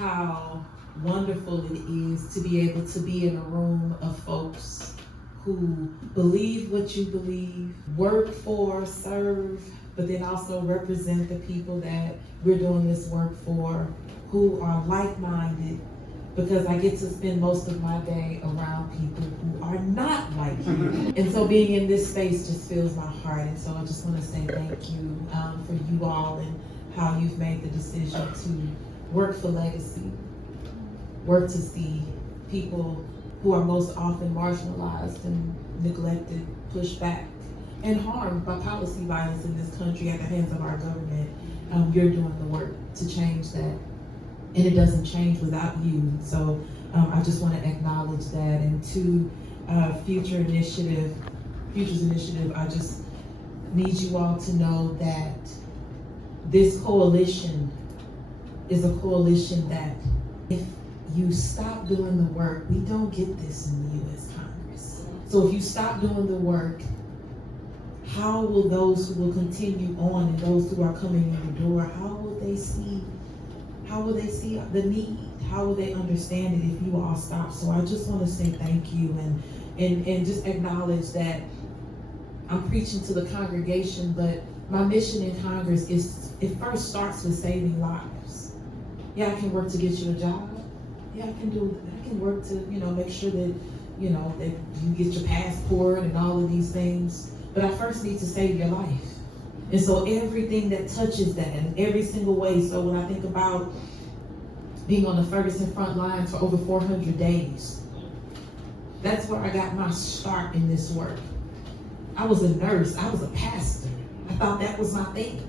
how wonderful it is to be able to be in a room of folks who believe what you believe, work for, serve, but then also represent the people that we're doing this work for, who are like-minded, because I get to spend most of my day around people who are not like you. And so being in this space just fills my heart. And so I just want to say thank you for you all and how you've made the decision to work for legacy, work to see people who are most often marginalized and neglected, pushed back, and harmed by policy violence in this country at the hands of our government. You're doing the work to change that. And it doesn't change without you. So I just want to acknowledge that. And to Futures Initiative, I just need you all to know that this coalition is a coalition that if you stop doing the work, we don't get this in the U.S. Congress. So if you stop doing the work, how will those who will continue on and those who are coming in the door, how will they see the need? How will they understand it if you all stop? So I just want to say thank you and just acknowledge that I'm preaching to the congregation, but my mission in Congress is, it first starts with saving lives. Yeah, I can work to get you a job. Yeah, I can work to, make sure that, that you get your passport and all of these things. But I first need to save your life. And so everything that touches that in every single way. So when I think about being on the Ferguson front lines for over 400 days, that's where I got my start in this work. I was a nurse, I was a pastor. I thought that was my thing.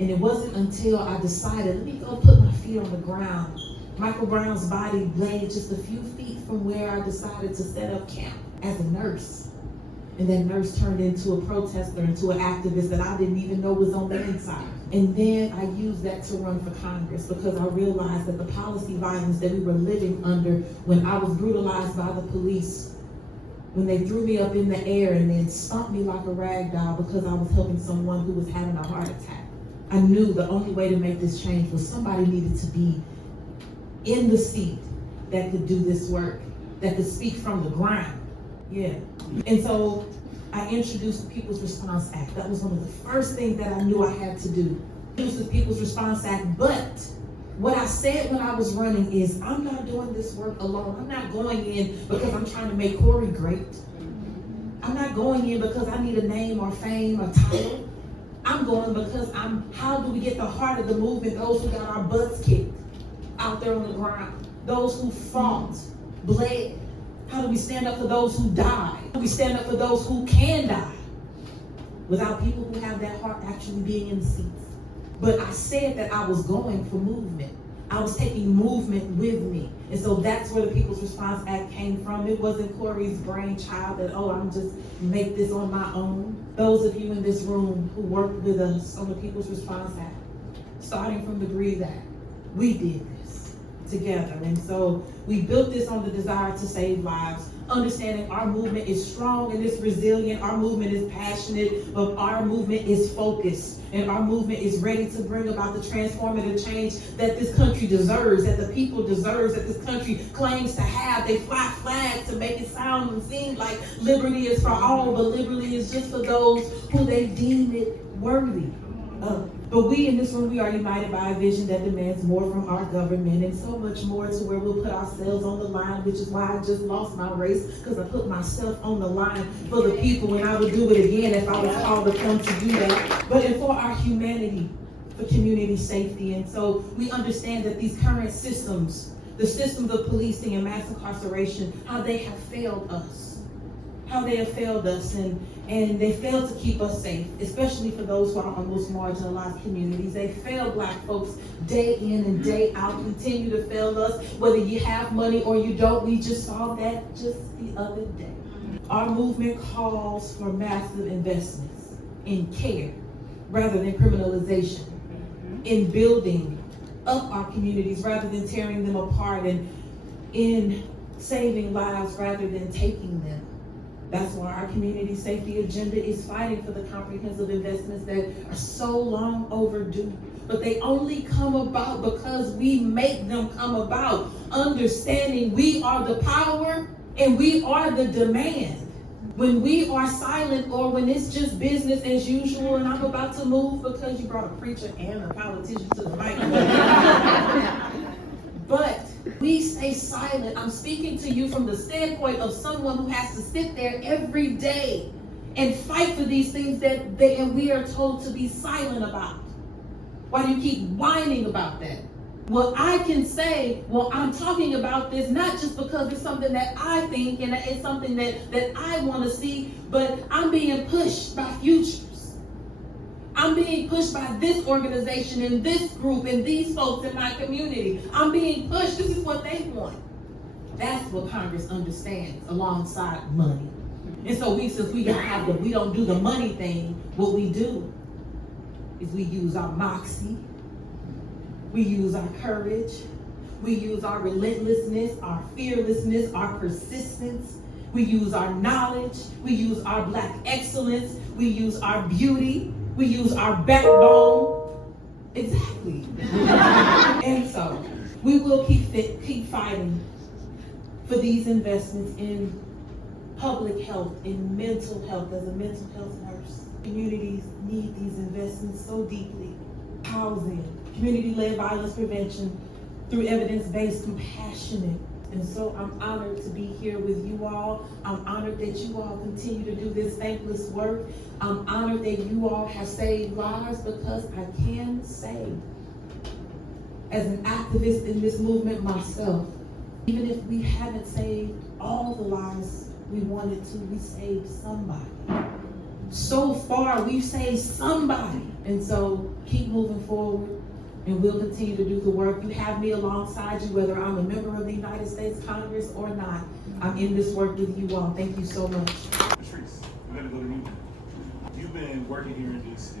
And it wasn't until I decided, let me go put my feet on the ground. Michael Brown's body lay just a few feet from where I decided to set up camp as a nurse. And that nurse turned into a protester, into an activist that I didn't even know was on the inside. And then I used that to run for Congress because I realized that the policy violence that we were living under when I was brutalized by the police, when they threw me up in the air and then stomped me like a rag doll because I was helping someone who was having a heart attack. I knew the only way to make this change was somebody needed to be in the seat that could do this work, that could speak from the ground. Yeah. And so I introduced the People's Response Act. That was one of the first things that I knew I had to do. Introduce the People's Response Act. But what I said when I was running is, I'm not doing this work alone. I'm not going in because I'm trying to make Cori great. I'm not going in because I need a name or fame or title. I'm going because how do we get the heart of the movement, those who got our butts kicked out there on the ground, those who fought, bled. How do we stand up for those who die? How do we stand up for those who can die without people who have that heart actually being in the seats? But I said that I was going for movement. I was taking movement with me. And so that's where the People's Response Act came from. It wasn't Cori's brainchild that, I'm just make this on my own. Those of you in this room who worked with us on the People's Response Act, starting from the Breathe Act, we did this together. And so we built this on the desire to save lives, understanding our movement is strong and it's resilient, our movement is passionate, but our movement is focused, and our movement is ready to bring about the transformative change that this country deserves, that the people deserves, that this country claims to have. They fly flags to make it sound and seem like liberty is for all, but liberty is just for those who they deem it worthy of. But we in this room, we are united by a vision that demands more from our government, and so much more, to where we'll put ourselves on the line, which is why I just lost my race, because I put myself on the line for the people, and I would do it again if I was called to come to do that. But for our humanity, for community safety. And so we understand that these current systems, the systems of policing and mass incarceration, how they have failed us. And they fail to keep us safe, especially for those who are on most marginalized communities. They fail Black folks day in and day out, continue to fail us, whether you have money or you don't. We just saw that just the other day. Our movement calls for massive investments in care rather than criminalization, in building up our communities rather than tearing them apart, and in saving lives rather than taking them. That's why our community safety agenda is fighting for the comprehensive investments that are so long overdue. but they only come about because we make them come about, understanding we are the power and we are the demand. When we are silent, or when it's just business as usual, and I'm about to move because you brought a preacher and a politician to the mic. But we stay silent. I'm speaking to you from the standpoint of someone who has to sit there every day and fight for these things that we are told to be silent about. Why do you keep whining about that? Well, I can say, well, I'm talking about this not just because it's something that I think and it's something that I want to see, but I'm being pushed by futures. I'm being pushed by this organization and this group and these folks in my community. I'm being pushed. This is what they want. That's what Congress understands alongside money. And so since we don't do the money thing, what we do is we use our moxie. We use our courage, we use our relentlessness, our fearlessness, our persistence. We use our knowledge, we use our Black excellence, we use our beauty, we use our backbone. Exactly. And so we will keep fighting for these investments in public health, in mental health. As a mental health nurse, communities need these investments so deeply. Housing, community-led violence prevention through evidence-based, compassionate. And so I'm honored to be here with you all. I'm honored that you all continue to do this thankless work. I'm honored that you all have saved lives, because I can say, as an activist in this movement myself, even if we haven't saved all the lives we wanted to, we saved somebody. So far, we've saved somebody. And so keep moving forward, and we'll continue to do the work. You have me alongside you, whether I'm a member of the United States Congress or not. I'm in this work with you all. Thank you so much. Patrice, we're going to go to you. You've been working here in DC,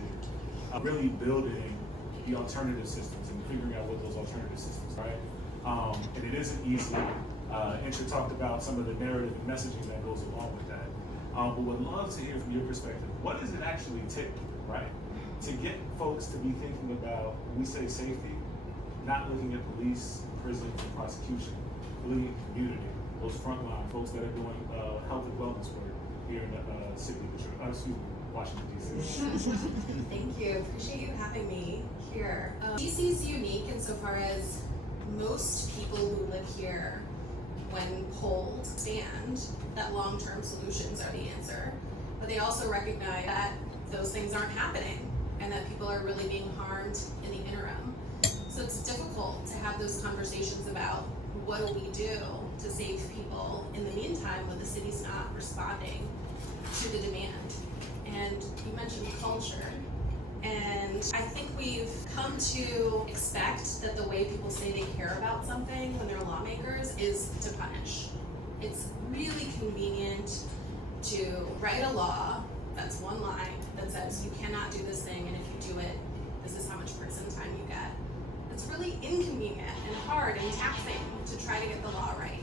really building the alternative systems and figuring out what those alternative systems are, right? And it isn't easy. Intra talked about some of the narrative and messaging that goes along with that. But would love to hear from your perspective, what does it actually take, right, to get folks to be thinking about, when we say safety, not looking at police, prison, and prosecution, but looking at community, those frontline folks that are doing health and wellness work here in the city, Washington, D.C. Thank you. Appreciate you having me here. DC is unique insofar as most people who live here, when polled, understand that long-term solutions are the answer, but they also recognize that those things aren't happening and that people are really being harmed in the interim. So it's difficult to have those conversations about what do we do to save people in the meantime when the city's not responding to the demand. And you mentioned culture, and I think we've come to expect that the way people say they care about something when they're lawmakers is to punish. It's really convenient to write a law that's one line that says you cannot do this thing, and if you do it, this is how much prison time you get. It's really inconvenient and hard and taxing to try to get the law right.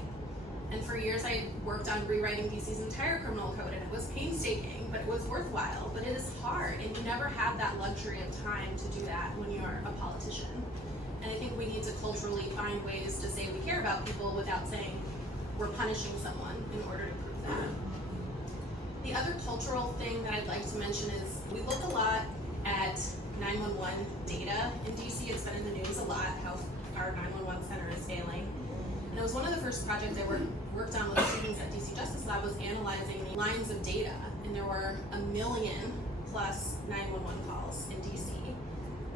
And for years I worked on rewriting DC's entire criminal code, and it was painstaking, but it was worthwhile. But it is hard, and you never have that luxury of time to do that when you're a politician. And I think we need to culturally find ways to say we care about people without saying we're punishing someone in order to prove that. The other cultural thing that I'd like to mention is we look a lot at 911 data in DC. It's been in the news a lot, how our 911 center is failing. And it was one of the first projects I worked on with the students at DC Justice Lab, was analyzing the lines of data. And there were 1 million plus 911 calls in DC.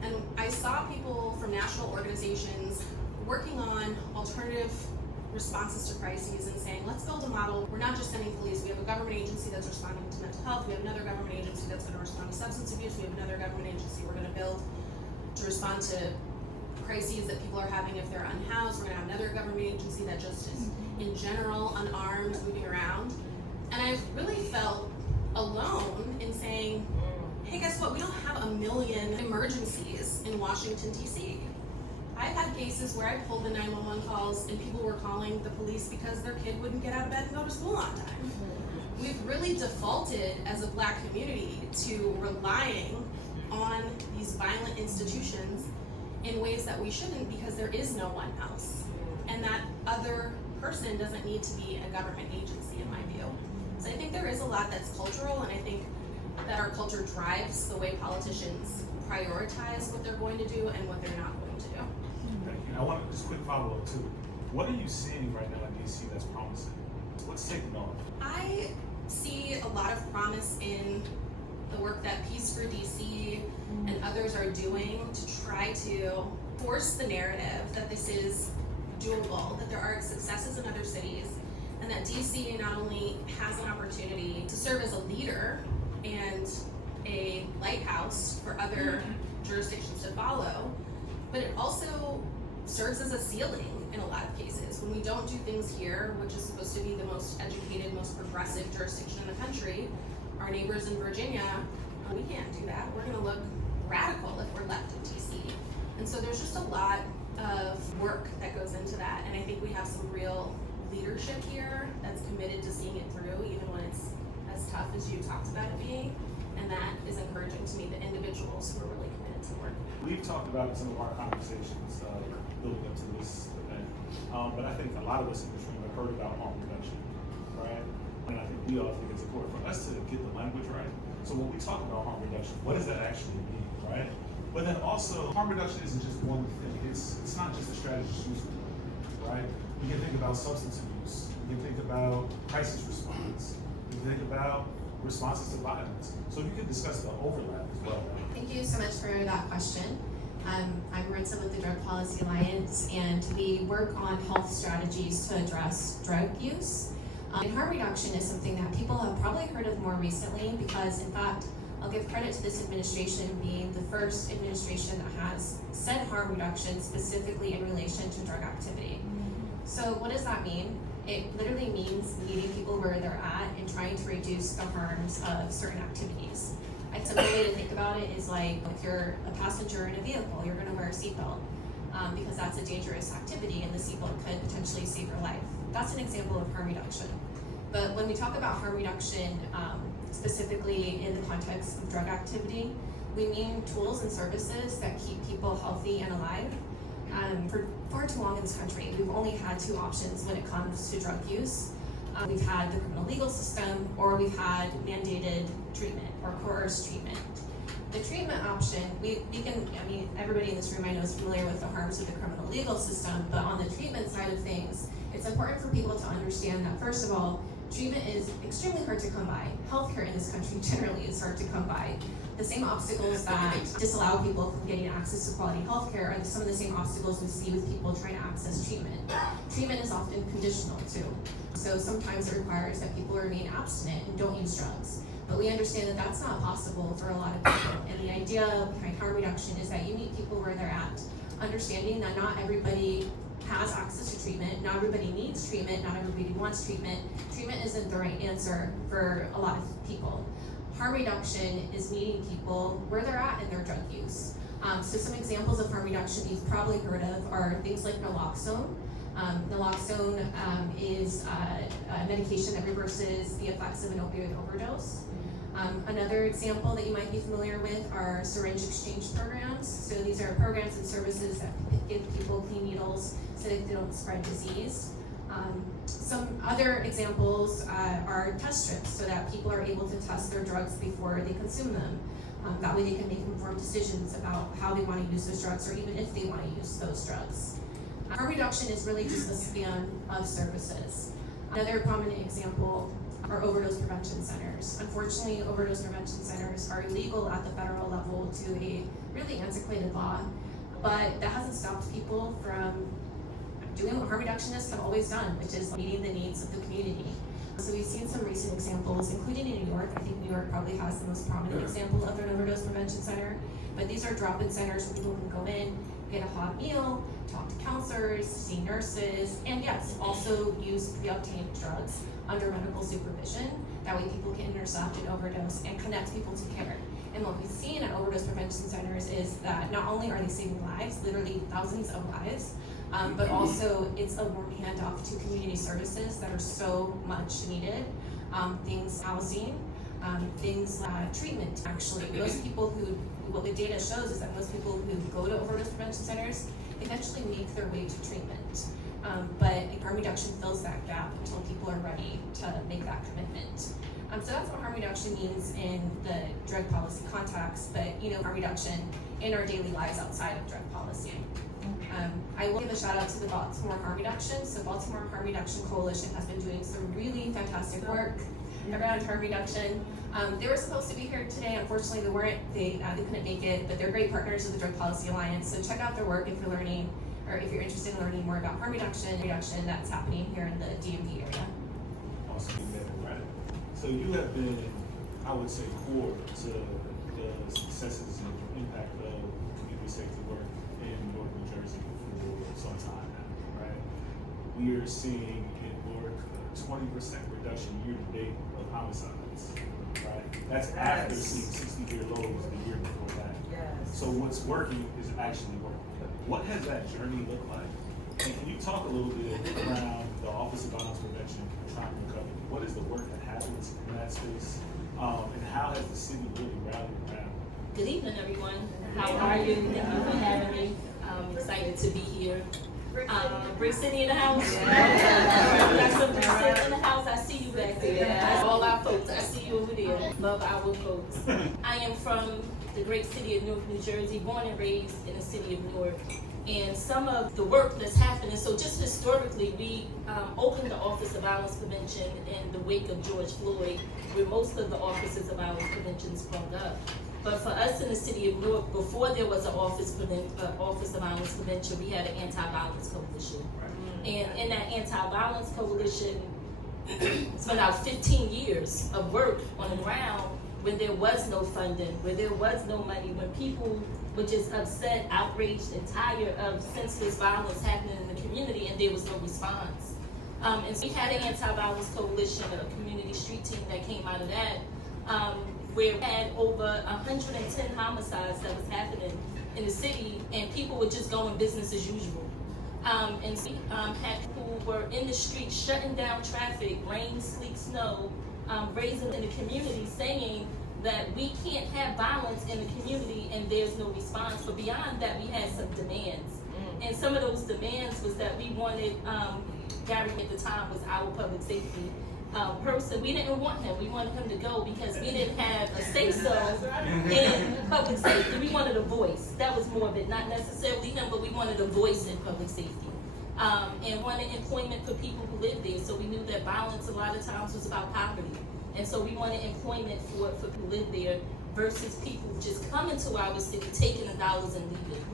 And I saw people from national organizations working on alternative responses to crises and saying, let's build a model. We're not just sending police. We have a government agency that's responding to mental health. We have another government agency that's going to respond to substance abuse. We have another government agency we're going to build to respond to crises that people are having if they're unhoused. We're going to have another government agency that just is, in general, unarmed, moving around. And I've really felt alone in saying, hey, guess what? We don't have 1 million emergencies in Washington, D.C. I've had cases where I pulled the 911 calls and people were calling the police because their kid wouldn't get out of bed and go to school on time. We've really defaulted as a Black community to relying on these violent institutions in ways that we shouldn't, because there is no one else. And that other person doesn't need to be a government agency, in my view. So I think there is a lot that's cultural, and I think that our culture drives the way politicians prioritize what they're going to do and what they're not going to do. Thank you. I want to just quick follow up too. What are you seeing right now in DC that's promising? What's taking off? I see a lot of promise in the work that Peace for DC and others are doing to try to force the narrative that this is doable, that there are successes in other cities, and that DC not only has an opportunity to serve as a leader and a lighthouse for other jurisdictions to follow, but it also serves as a ceiling in a lot of cases. When we don't do things here, which is supposed to be the most educated, most progressive jurisdiction in the country, our neighbors in Virginia, we can't do that. We're gonna look radical if we're left in DC. And so there's just a lot of work that goes into that, and I think we have some real leadership here that's committed to seeing it through, even when it's as tough as you talked about it being, and that is encouraging to me, the individuals who are really committed to work. We've talked about in some of our conversations building up to this event, but I think a lot of us in this room have heard about harm reduction, right? And I think we all think it's important for us to get the language right. So when we talk about harm reduction, what does that actually mean, right? But then also, harm reduction isn't just one thing. It's not just a strategy used, right? We can think about substance abuse. We can think about crisis response. We can think about responses to violence. So if you could discuss the overlap as well. Thank you so much for that question. I'm Maritza with the Drug Policy Alliance, and we work on health strategies to address drug use. And harm reduction is something that people have probably heard of more recently because, in fact, I'll give credit to this administration being the first administration that has said harm reduction specifically in relation to drug activity. So what does that mean? It literally means meeting people where they're at and trying to reduce the harms of certain activities. A simple way to think about it is like if you're a passenger in a vehicle, you're going to wear a seatbelt because that's a dangerous activity and the seatbelt could potentially save your life. That's an example of harm reduction. But when we talk about harm reduction, specifically in the context of drug activity, we mean tools and services that keep people healthy and alive. For far too long in this country, we've only had two options when it comes to drug use. We've had the criminal legal system, or we've had mandated treatment or coerced treatment. The treatment option, everybody in this room I know is familiar with the harms of the criminal legal system, but on the treatment side of things, it's important for people to understand that, first of all, treatment is extremely hard to come by. Healthcare in this country generally is hard to come by. The same obstacles that disallow people from getting access to quality healthcare are some of the same obstacles we see with people trying to access treatment. Treatment is often conditional too. So sometimes it requires that people remain abstinent and don't use drugs. But we understand that that's not possible for a lot of people. And the idea behind harm reduction is that you meet people where they're at, understanding that not everybody has access to treatment, not everybody needs treatment, not everybody wants treatment. Treatment isn't the right answer for a lot of people. Harm reduction is meeting people where they're at in their drug use. So some examples of harm reduction you've probably heard of are things like naloxone. Naloxone is a medication that reverses the effects of an opioid overdose. Another example that you might be familiar with are syringe exchange programs. So these are programs and services that give people clean needles so that they don't spread disease. Some other examples are test strips, so that people are able to test their drugs before they consume them. That way they can make informed decisions about how they want to use those drugs, or even if they want to use those drugs. Harm reduction is really just a span of services. Another prominent example are overdose prevention centers. Unfortunately, overdose prevention centers are illegal at the federal level to a really antiquated law, but that hasn't stopped people from doing what harm reductionists have always done, which is meeting the needs of the community. So we've seen some recent examples, including in New York. I think New York probably has the most prominent example of an overdose prevention center, but these are drop-in centers where people can go in, get a hot meal, talk to counselors, see nurses, and yes, also use pre-obtained drugs under medical supervision. That way people can intercept an overdose and connect people to care. And what we've seen at overdose prevention centers is that not only are they saving lives, literally thousands of lives, but also it's a warm handoff to community services that are so much needed. Things housing, things like treatment. Actually, most people what the data shows is that most people who go to overdose prevention centers eventually make their way to treatment. But harm reduction fills that gap until people are ready to make that commitment. So that's what harm reduction means in the drug policy context, but harm reduction in our daily lives outside of drug policy. I will give a shout out to the Baltimore Harm Reduction. So Baltimore Harm Reduction Coalition has been doing some really fantastic work around harm reduction. They were supposed to be here today. Unfortunately, they weren't. They couldn't make it, but they're great partners of the Drug Policy Alliance. So check out their work if you're learning, or if you're interested in learning more about harm reduction that's happening here in the DMV area. Awesome, right? So you have been, I would say, core to the successes and impact of community safety work in Newark, New Jersey for some time now, right? We are seeing in Newark a 20% reduction year to date of homicides, right? That's after seeing 60-year lows the year before that. Yes. So what's working is actually working. What has that journey looked like? And can you talk a little bit around the Office of Violence Prevention and Trauma Recovery? What is the work that happens in that space? And how has the city really rallied around? Good evening, everyone. How are you? Thank you for having me. I'm excited to be here. Brick City in the house. Yeah. We got some Brick City in the house. I see you back there. Yeah. All our folks. I see you over there. Love our folks. I am from the great city of Newark, New Jersey, born and raised in the city of Newark. And some of the work that's happening, so just historically, we opened the Office of Violence Prevention in the wake of George Floyd, where most of the offices of violence prevention sprung up. But for us in the city of Newark, before there was an Office of Violence Prevention, we had an anti-violence coalition. And in that anti-violence coalition, it's been about 15 years of work on the ground when there was no funding, where there was no money, when people were just upset, outraged, and tired of senseless violence happening in the community, and there was no response. And so we had an anti-violence coalition, a community street team that came out of that, where we had over 110 homicides that was happening in the city, and people were just going business as usual. And so we had people who were in the street shutting down traffic, rain, sleet, snow, raising in the community, saying that we can't have violence in the community and there's no response. But beyond that, we had some demands. And some of those demands was that we wanted, Gary at the time was our public safety person. We didn't want him. We wanted him to go because we didn't have a say-so in public safety. We wanted a voice. That was more of it. Not necessarily him, but we wanted a voice in public safety. And wanted employment for people who live there. So we knew that violence a lot of times was about poverty. And so we wanted employment for people who live there versus people just coming to our city, taking the dollars and leaving.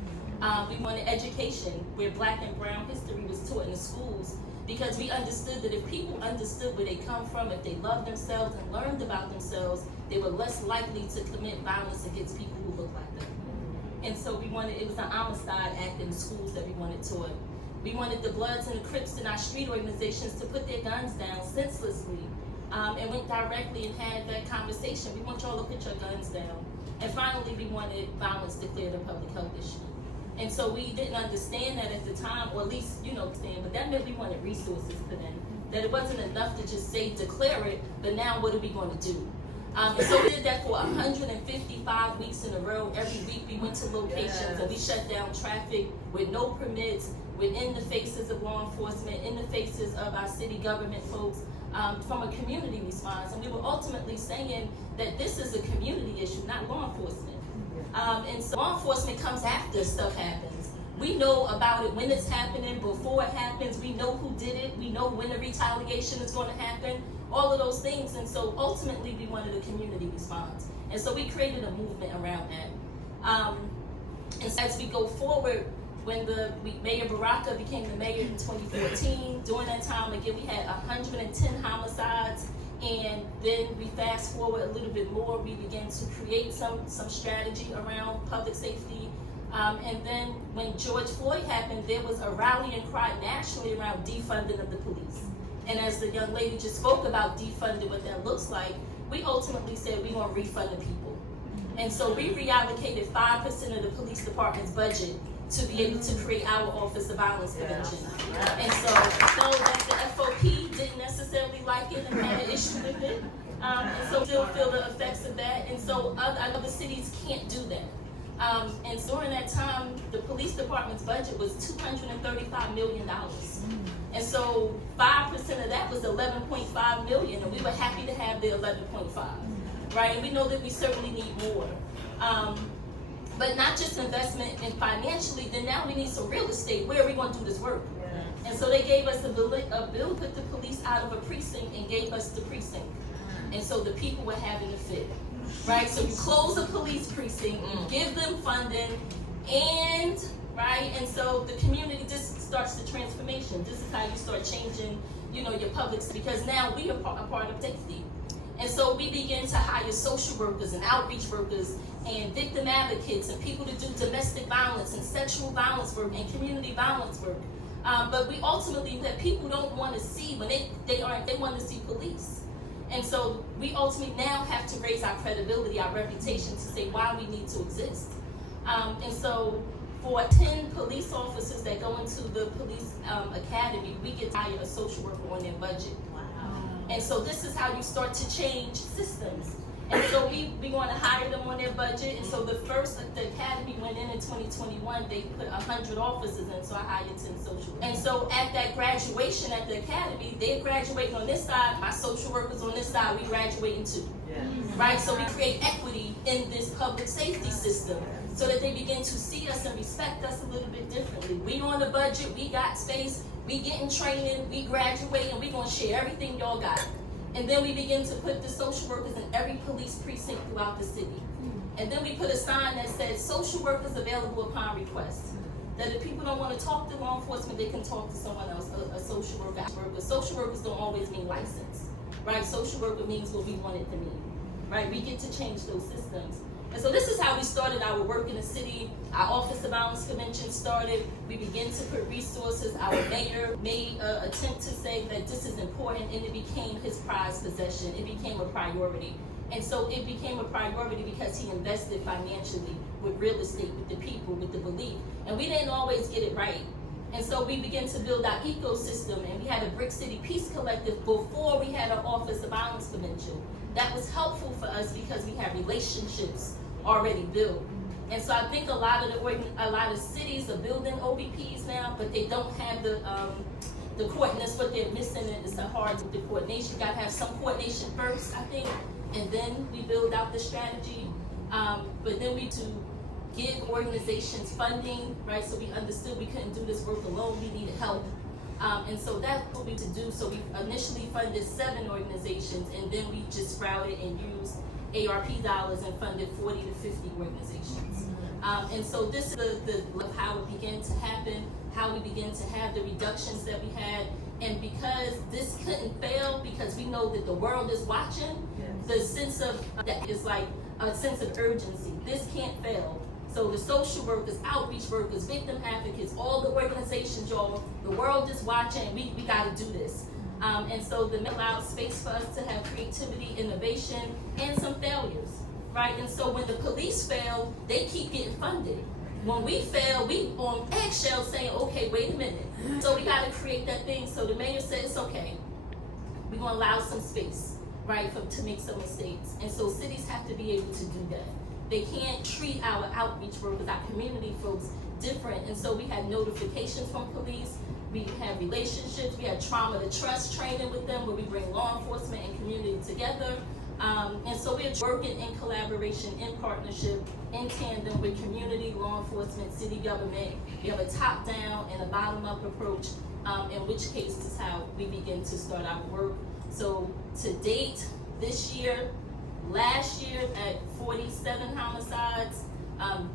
We wanted education where Black and brown history was taught in the schools, because we understood that if people understood where they come from, if they loved themselves and learned about themselves, they were less likely to commit violence against people who look like them. And so we wanted, it was an homicide act in the schools that we wanted taught. We wanted the Bloods and the Crips in our street organizations to put their guns down senselessly, and went directly and had that conversation. We want y'all to put your guns down. And finally, we wanted violence declared a public health issue. And so we didn't understand that at the time, or at least, understand, but that meant we wanted resources for them. That it wasn't enough to just say, declare it, but now what are we going to do? And so we did that for 155 weeks in a row. Every week we went to locations and we shut down traffic with no permits, within the faces of law enforcement, in the faces of our city government folks, from a community response. And we were ultimately saying that this is a community issue, not law enforcement. And so law enforcement comes after stuff happens. We know about it when it's happening, before it happens. We know who did it. We know when the retaliation is going to happen, all of those things. And so ultimately we wanted a community response. And so we created a movement around that. And so as we go forward, when Mayor Baraka became the mayor in 2014, during that time, again, we had 110 homicides. And then we fast forward a little bit more, we began to create some strategy around public safety. And then when George Floyd happened, there was a rallying cry nationally around defunding of the police. And as the young lady just spoke about defunding, what that looks like, we ultimately said we're going to refund the people. And so we reallocated 5% of the police department's budget to be able to create our Office of Violence Prevention. And so, though that the FOP didn't necessarily like it and had an issue with it, And so we still feel the effects of that. And so other cities can't do that. And so during that time, the police department's budget was $235 million. And so 5% of that was 11.5 million, and we were happy to have the 11.5, right? And we know that we certainly need more. But not just investment in financially, then now we need some real estate. Where are we going to do this work? And so they gave us a bill, put the police out of a precinct and gave us the precinct. And so the people were having a fit, right? So you close a police precinct, you give them funding, and right? And so the community, this starts the transformation. This is how you start changing, your public, because now we are a part of safety. And so we begin to hire social workers and outreach workers and victim advocates and people to do domestic violence and sexual violence work and community violence work. But we ultimately, that people don't want to see when they want to see police. And so we ultimately now have to raise our credibility, our reputation to say why we need to exist. And so for 10 police officers that go into the police academy, we get to hire a social worker on their budget. Wow. And so this is how you start to change systems. And so we want to hire them on their budget. And so the academy went in 2021, they put 100 officers in, so I hired 10 social workers. And so at that graduation at the academy, they're graduating on this side, my social workers on this side, we graduating too. Yeah. Right? So we create equity in this public safety system so that they begin to see us and respect us a little bit differently. We on the budget, we got space, we getting training, we graduate, and we gonna share everything y'all got. And then we begin to put the social workers in every police precinct throughout the city. And then we put a sign that says social workers available upon request. That if people don't want to talk to law enforcement, they can talk to someone else, a social worker. Social workers don't always mean licensed, right? Social worker means what we want it to mean, right? We get to change those systems. And so this is how we started our work in the city. Our Office of Violence Prevention started. We began to put resources. Our mayor made an attempt to say that this is important, and it became his prized possession. It became a priority. And so it became a priority because he invested financially with real estate, with the people, with the belief. And we didn't always get it right. And so we began to build our ecosystem, and we had a Brick City Peace Collective before we had an Office of Violence Prevention. That was helpful for us because we had relationships already built. And so I think a lot of cities are building OVPs now, but they don't have the coordination. What they're missing is the coordination. You gotta have some coordination first, I think, and then we build out the strategy. But then we to give organizations funding, right? So we understood we couldn't do this work alone. We needed help. And so that's what we to do. So we initially funded 7 organizations, and then we just sprouted and used ARP dollars and funded 40 to 50 organizations. And so this is how it began to happen, how we began to have the reductions that we had. And because this couldn't fail, because we know that the world is watching, the sense of that is like a sense of urgency. This can't fail. So the social workers, outreach workers, victim advocates, all the organizations, y'all, the world is watching, we gotta do this. And so the allowed space for us to have creativity, innovation, and some failures, right? And so when the police fail, they keep getting funded. When we fail, we on eggshells saying, okay, wait a minute. So we gotta create that thing. So the mayor said, it's okay. We're gonna allow some space, right, to make some mistakes. And so cities have to be able to do that. They can't treat our outreach workers, our community folks different. And so we had notifications from police. We have relationships, we have trauma to trust training with them where we bring law enforcement and community together. And so we're working in collaboration, in partnership, in tandem with community, law enforcement, city government. We have a top-down and a bottom-up approach, in which case is how we begin to start our work. So to date, this year, last year at 47 homicides.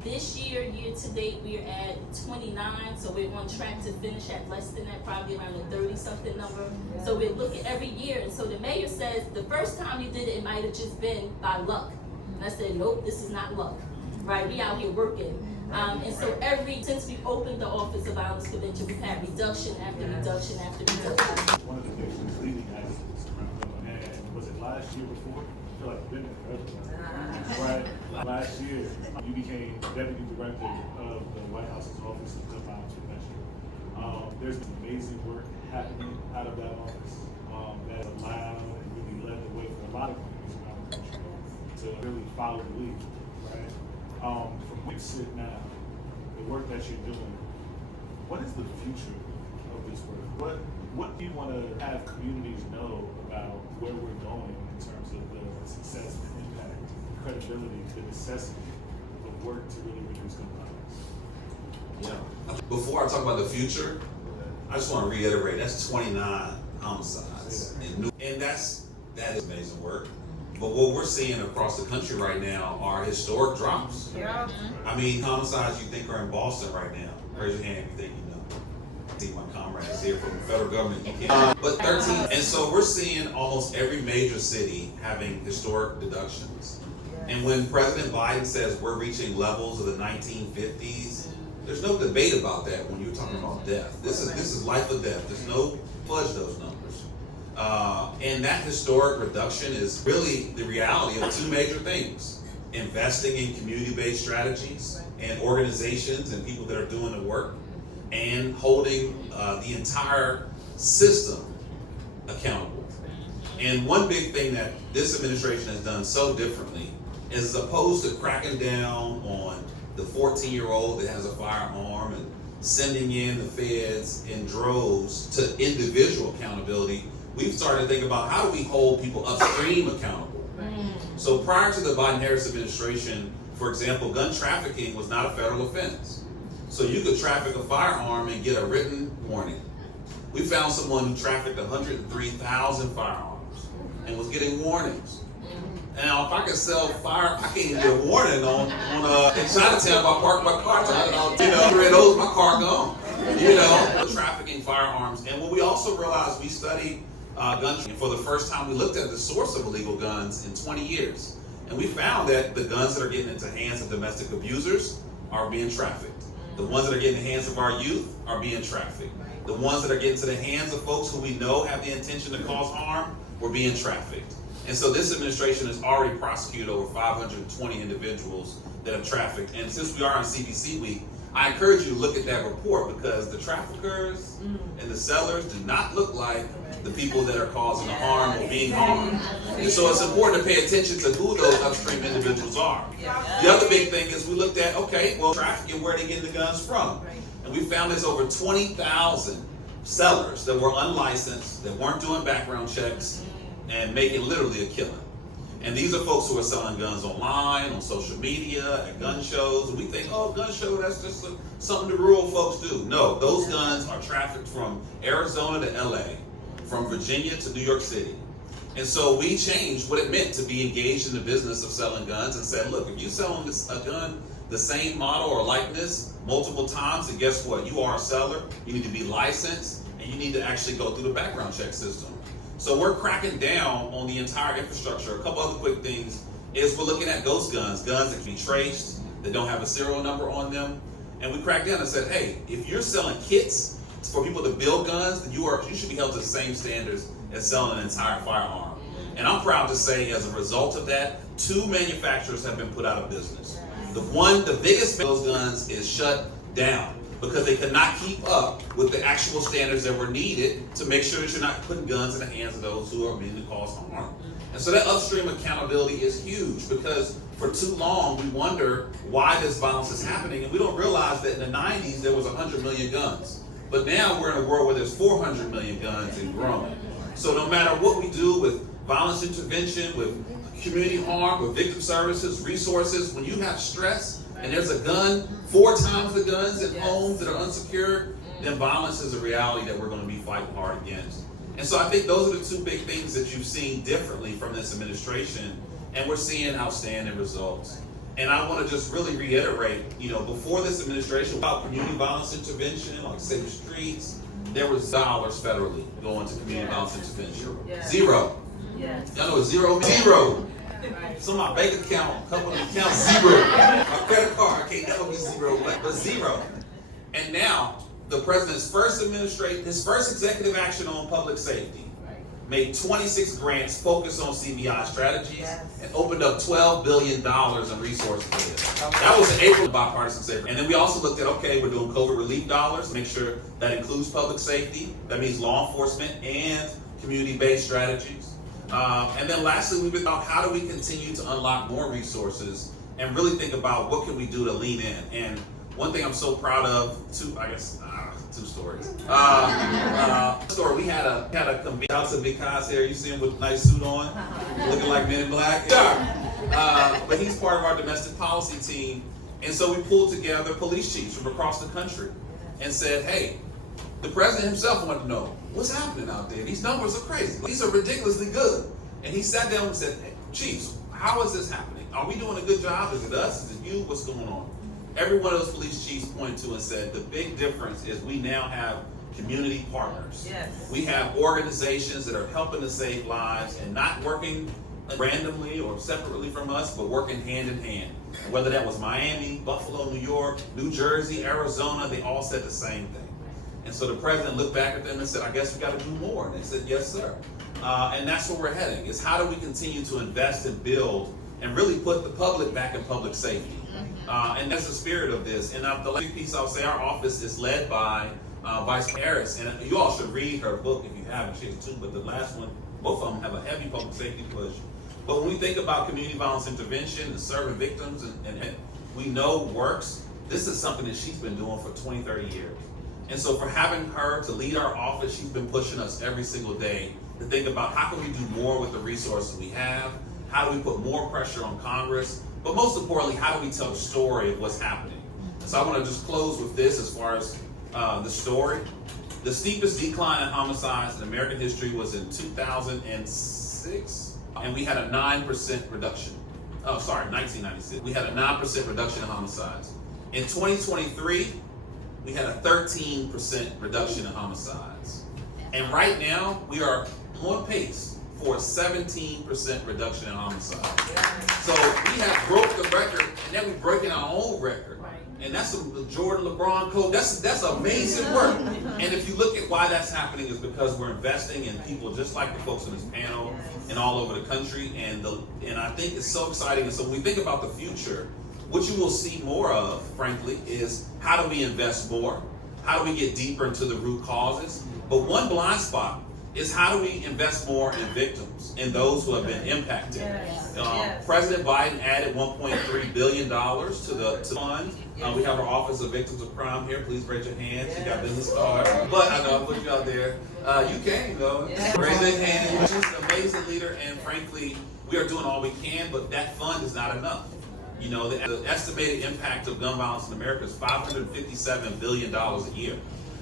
This year to date, we are at 29, so we're on track to finish at less than that, probably around a 30-something number. Yeah. So we're looking every year, and so the mayor says the first time you did it, it might have just been by luck. And I said, nope, this is not luck, right? We out here working. And so since we opened the Office of Violence Prevention, we've had reduction after reduction after reduction. One of the biggest leading assets, and was it last year before? I feel like it's been there forever. Right? Last year, you became Deputy Director of the White House's Office of Gun Violence Prevention. There's some amazing work happening out of that office that allowed and really led the way for a lot of communities to really follow the lead, right? From where you sit now, the work that you're doing, what is the future of this work? What do you want to have communities know about where we're going in terms of the success, the impact, credibility, the necessity of work to really reduce gun violence? Yeah. Before I talk about the future, I just want to reiterate, that's 29 homicides. And that is amazing work. But what we're seeing across the country right now are historic drops. Yeah. I mean, homicides you think are in Boston right now. Raise your hand if you think you know. I see my comrades here from the federal government. But 13, and so we're seeing almost every major city having historic deductions. And when President Biden says we're reaching levels of the 1950s, there's no debate about that when you're talking about death. This is life or death. There's no fudge those numbers. And that historic reduction is really the reality of two major things: investing in community-based strategies and organizations and people that are doing the work, and holding the entire system accountable. And one big thing that this administration has done so differently is, as opposed to cracking down on the 14-year-old that has a firearm and sending in the feds in droves to individual accountability, we've started to think about how do we hold people upstream accountable. So prior to the Biden-Harris administration, for example, gun trafficking was not a federal offense. So you could traffic a firearm and get a written warning. We found someone who trafficked 103,000 firearms and was getting warnings. Now, if I could sell fire, I can't even get a warning on in Chinatown if I park my car. Red O's, my car gone. Trafficking firearms. And what we also realized, we studied gun trafficking. For the first time, we looked at the source of illegal guns in 20 years. And we found that the guns that are getting into the hands of domestic abusers are being trafficked. The ones that are getting in the hands of our youth are being trafficked. The ones that are getting to the hands of folks who we know have the intention to cause harm were being trafficked. And so this administration has already prosecuted over 520 individuals that have trafficked. And since we are on CBC Week, I encourage you to look at that report, because the traffickers and the sellers do not look like the people that are causing the harm or being harmed. And so it's important to pay attention to who those upstream individuals are. The other big thing is we looked at, trafficking, where are they getting the guns from? And we found there's over 20,000 sellers that were unlicensed, that weren't doing background checks, and making literally a killing. And these are folks who are selling guns online, on social media, at gun shows. And we think, gun show, that's just something the rural folks do. No, those guns are trafficked from Arizona to LA, from Virginia to New York City. And so we changed what it meant to be engaged in the business of selling guns and said, look, if you're selling a gun, the same model or likeness multiple times, and guess what? You are a seller, you need to be licensed, and you need to actually go through the background check system. So we're cracking down on the entire infrastructure. A couple other quick things is we're looking at ghost guns, guns that can be traced, that don't have a serial number on them. And we cracked down and said, hey, if you're selling kits for people to build guns, then you should be held to the same standards as selling an entire firearm. And I'm proud to say, as a result of that, 2 manufacturers have been put out of business. The biggest of those guns is shut down, because they could not keep up with the actual standards that were needed to make sure that you're not putting guns in the hands of those who are meant to cause harm. And so that upstream accountability is huge, because for too long we wonder why this violence is happening, and we don't realize that in the 90s there was 100 million guns. But now we're in a world where there's 400 million guns and growing. So no matter what we do with violence intervention, with community harm, with victim services, resources, when you have stress, and there's a gun, 4 times the guns in homes that are unsecured, then violence is a reality that we're going to be fighting hard against. And so I think those are the 2 big things that you've seen differently from this administration, and we're seeing outstanding results. And I want to just really reiterate, before this administration, about community violence intervention, like Safe Streets, there was dollars federally going to community violence intervention. Zero. Y'all know it's zero. So my bank account, a couple of accounts, 0. My credit card, I can't never be 0, but 0. And now, the president's first executive action on public safety made 26 grants focused on CVI strategies and opened up $12 billion in resources for this. That was in April, bipartisan safety. And then we also looked at, we're doing COVID relief dollars, make sure that includes public safety. That means law enforcement and community-based strategies. And then lastly, we've been about how do we continue to unlock more resources and really think about what can we do to lean in. And one thing I'm so proud of, two stories. Story, we had a convention out to Big Kaz here. You see him with a nice suit on, looking like Men in Black. But he's part of our domestic policy team. And so we pulled together police chiefs from across the country and said, hey, the president himself wanted to know, what's happening out there? These numbers are crazy. These are ridiculously good. And he sat down and said, hey, chiefs, how is this happening? Are we doing a good job? Is it us? Is it you? What's going on? Every one of those police chiefs pointed to and said, the big difference is we now have community partners. Yes. We have organizations that are helping to save lives and not working randomly or separately from us, but working hand in hand. Whether that was Miami, Buffalo, New York, New Jersey, Arizona, they all said the same thing. And so the president looked back at them and said, I guess we got to do more. And they said, yes, sir. And that's where we're heading, is how do we continue to invest and build and really put the public back in public safety. And that's the spirit of this. And the last piece I'll say, our office is led by Vice Harris. And you all should read her book if you haven't. She has two, but the last one, both of them have a heavy public safety push. But when we think about community violence intervention and serving victims and we know works, this is something that she's been doing for 20, 30 years. And so for having her to lead our office, she's been pushing us every single day to think about how can we do more with the resources we have? How do we put more pressure on Congress? But most importantly, how do we tell the story of what's happening? So I want to just close with this as far as the story. The steepest decline in homicides in American history was in 2006, and we had a 9% reduction. 1996. We had a 9% reduction in homicides. In 2023, we had a 13% reduction in homicides. And right now, we are on pace for a 17% reduction in homicides. So we have broke the record, and then we're breaking our own record. And that's the Jordan LeBron code. That's amazing work. And if you look at why that's happening, is because we're investing in people just like the folks on this panel and all over the country. And I think it's so exciting. And so when we think about the future, what you will see more of, frankly, is how do we invest more? How do we get deeper into the root causes? But one blind spot is how do we invest more in victims and those who have been impacted? President Biden added $1.3 billion to the fund. We have our Office of Victims of Crime here. Please raise your hands. You got business card. But I know I put you out there. You can, though. Raise your hand. She's an amazing leader, and frankly, we are doing all we can, but that fund is not enough. You know, the estimated impact of gun violence in America is $557 billion a year.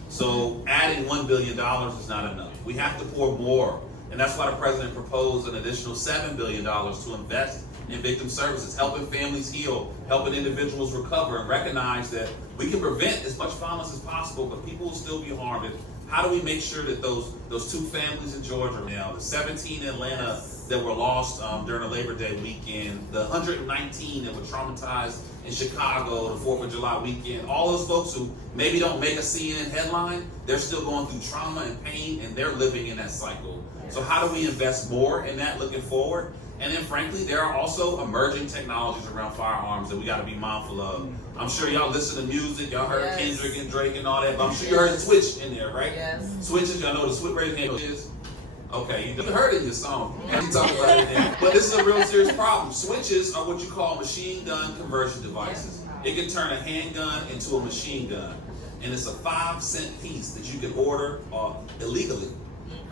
So adding $1 billion is not enough. We have to pour more. And that's why the president proposed an additional $7 billion to invest in victim services, helping families heal, helping individuals recover, and recognize that we can prevent as much violence as possible, but people will still be harmed. And how do we make sure that those two families in Georgia now, the 17 in Atlanta that were lost during the Labor Day weekend, the 119 that were traumatized in Chicago, the 4th of July weekend, all those folks who maybe don't make a CNN headline, they're still going through trauma and pain, and they're living in that cycle. So how do we invest more in that looking forward? And then frankly, there are also emerging technologies around firearms that we got to be mindful of. I'm sure y'all listen to music, y'all heard Kendrick and Drake and all that, but I'm sure you heard Switch in there, right? Yes. Switches, y'all know what a switch raising hand is? Okay, you heard it in your song. You talk about it there. But this is a real serious problem. Switches are what you call machine gun conversion devices. It can turn a handgun into a machine gun. And it's a 5-cent piece that you can order illegally.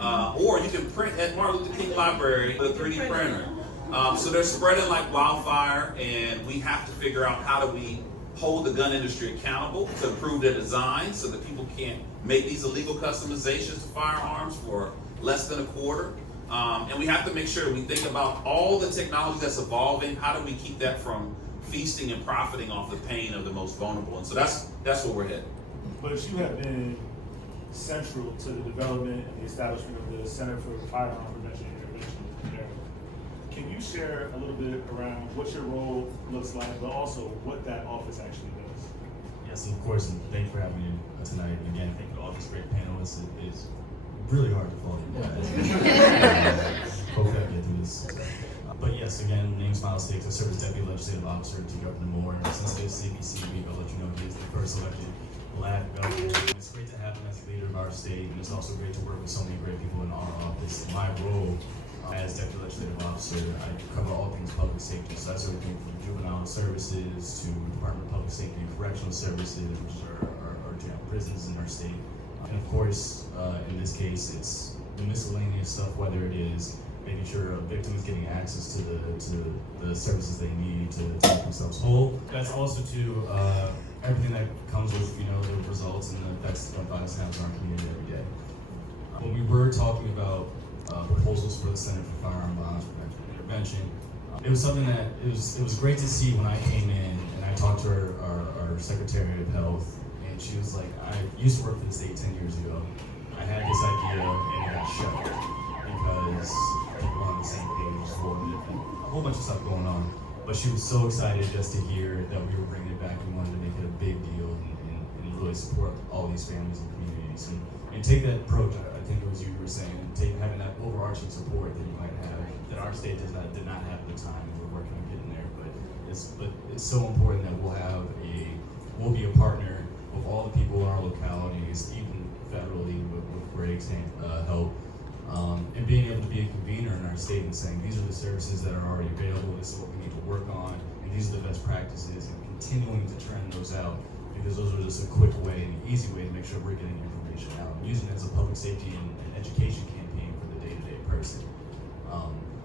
Or you can print at Martin Luther King Library with a 3D printer. So they're spreading like wildfire, and we have to figure out how do we hold the gun industry accountable to improve their design so that people can't make these illegal customizations to firearms for less than a quarter. And we have to make sure we think about all the technology that's evolving. How do we keep that from feasting and profiting off the pain of the most vulnerable? And so that's where we're headed. But you have been central to the development and the establishment of the Center for Firearm Prevention and Intervention in America. Can you share a little bit around what your role looks like, but also what that office actually does? Yes, of course, and thanks for having me tonight. And again, thank you to all these great panelists. It is really hard to follow you guys. Hopefully I get through this. But yes, again, my name is Miles Hicks. I serve as Deputy Legislative Officer to Governor Moore. Since this CBC week, I'll let you know he is the first elected Black governor. It's great to have him as the leader of our state, and it's also great to work with so many great people in our office. My role As Deputy Legislative Officer, I cover all things public safety, so that's everything from juvenile services to Department of Public Safety and Correctional Services, which are our jail prisons in our state. And of course, in this case, it's the miscellaneous stuff, whether it is making sure a victim is getting access to the services they need to make themselves whole. That's also to everything that comes with, you know, the results and the effects that violence has on our community every day. When we were talking about proposals for the Center for Firearm Violence Prevention and Intervention, it was something that it was great to see when I came in and I talked to our Secretary of Health, and she was like, I used to work for the state 10 years ago. I had this idea and it got shut because people were on the same page for a whole bunch of stuff going on. But she was so excited just to hear that we were bringing it back and wanted to make it a big deal and really support all these families and communities. And take that approach, I think it was you were saying, having that overarching support that you might have, that our state did not have at the time, and we're working on getting there. But it's so important that we'll be a partner with all the people in our localities, even federally with Greg's help, and being able to be a convener in our state and saying, these are the services that are already available, this is what we need to work on, and these are the best practices, and continuing to trend those out, because those are just a quick way and an easy way to make sure we're getting information out, using it as a public safety and education campaign for the day-to-day person.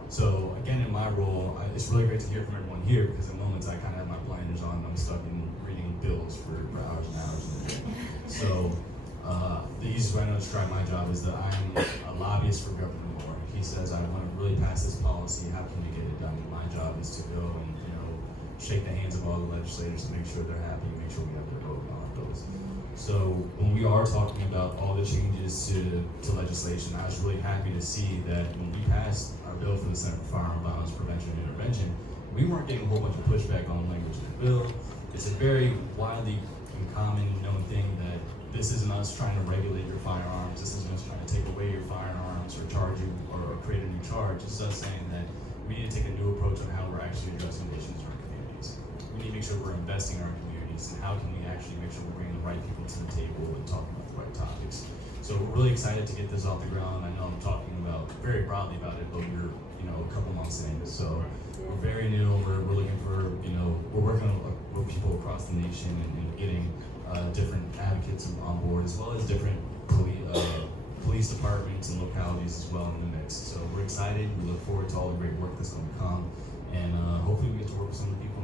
So again, in my role, it's really great to hear from everyone here, because in moments I kind of have my blinders on, I'm stuck in reading bills for hours and hours. So the easiest way I know to describe my job is that I'm a lobbyist for Governor Moore. He says, I want to really pass this policy, how can we get it done? And my job is to go and, you know, shake the hands of all the legislators to make sure they're happy, make sure we have their vote on those. So when we are talking about all the changes to legislation, I was really happy to see that when we passed our bill for the Center for Firearm Violence Prevention and Intervention, we weren't getting a whole bunch of pushback on the language of the bill. It's a very widely and common known thing that this isn't us trying to regulate your firearms, this isn't us trying to take away your firearms or charge you or create a new charge. It's us saying that we need to take a new approach on how we're actually addressing issues in our communities. We need to make sure we're investing in our communities, and how can we actually make sure we're bringing the right people to the table and talking about the right topics. So we're really excited to get this off the ground. I know I'm talking about very broadly about it, but we're, you know, a couple months in, so we're very new. We're looking for, you know, we're working with people across the nation and getting different advocates on board, as well as different police departments and localities as well in the mix. So we're excited. We look forward to all the great work that's going to come, and hopefully we get to work with some of the people